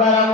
নাম্বার